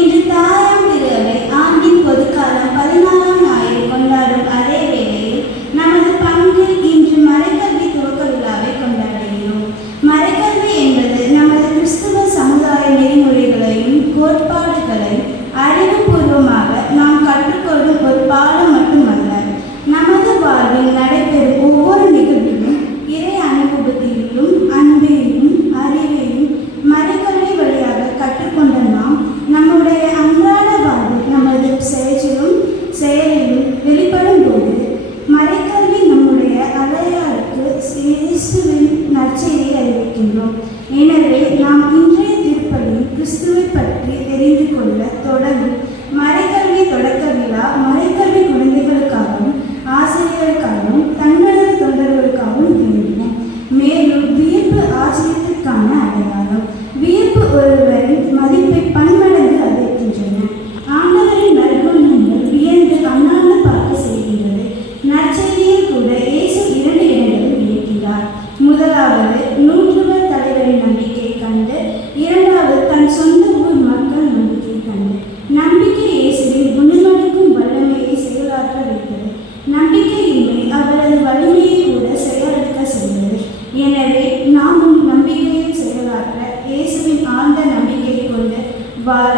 இன்று தாயாம் திருவை ஆண்டின் பொதுக்காலம் 14ஆம் ஞாயிறு கொண்டாடும் அதே வேளையில் நமது பங்கில் இன்று மறைக்கல்வி துவக்க விழாவை கொண்டாடுகிறோம். மறைக்கல்வி என்பது நமது கிறிஸ்துவ சமுதாய நெறிமுறைகளையும் கோட்பாடுகளையும் அறிவுபூர்வமாக நாம் கற்றுக்கொள்ளும் ஒரு பாடம் மட்டுமல்ல, நமது வாழ்வில் நடைபெறும் ஒவ்வொரு நிகழ்விலும் இறை அனுபவத்திலும் அன்பையும் அறிவையும் மறைக்கல்வி வழியாக கற்றுக்கொண்ட நாம் நம்முடைய அன்றாட வாழ்வில் நமது செயலிலும் வெளிப்படும் போது மறைக்கல்வி நம்முடைய அடையாளுக்கு இயேசுவின் நற்செய்தியை அறிவிக்கின்றோம். எனவே நாம் இன்றைய திருப்பலியில் கிறிஸ்துவை பற்றி தெரிந்து கொள்ள தொடங்கும் மறைக்கல்வி தொடக்க விழா மறைக்கல்வி குழந்தைகளுக்காகவும் ஆசிரியர்களுக்காகவும் தங்களது தொண்டர்களுக்காகவும் வேண்டுவோம். மேலும் வியப்பு ஆச்சரியத்திற்கான அடையாளம். வியப்பு ஒருவரின் மதிப்பை பன்மடங்கு அதிகரிக்கின்றன. ஆண்டவரின் நற்குணங்கள் வியந்து அண்ணாந்து பார்க்க செய்கின்றது. நற்செய்தியில் கூட இயேசு 2 இடங்களில் வியக்கிறார். முதலாவது நூற்றுவர் தலைவரின் நம்பிக்கையை கண்டு, இரண்டாவது தன் சொந்த ஊர் மக்கள் நம்பிக்கையை கண்டு. நம்பிக்கை இயேசுவின் குணமளிக்கும் வல்லமையை செயலாற்ற வைத்தது. நம்பிக்கையின்மை அவரது வலிமையை கூட செயலற்க செய்தது. எனவே நாமும் நம்பிக்கையை செயலாற்ற இயேசுவின் ஆழ்ந்த நம்பிக்கை கொண்டு வாழ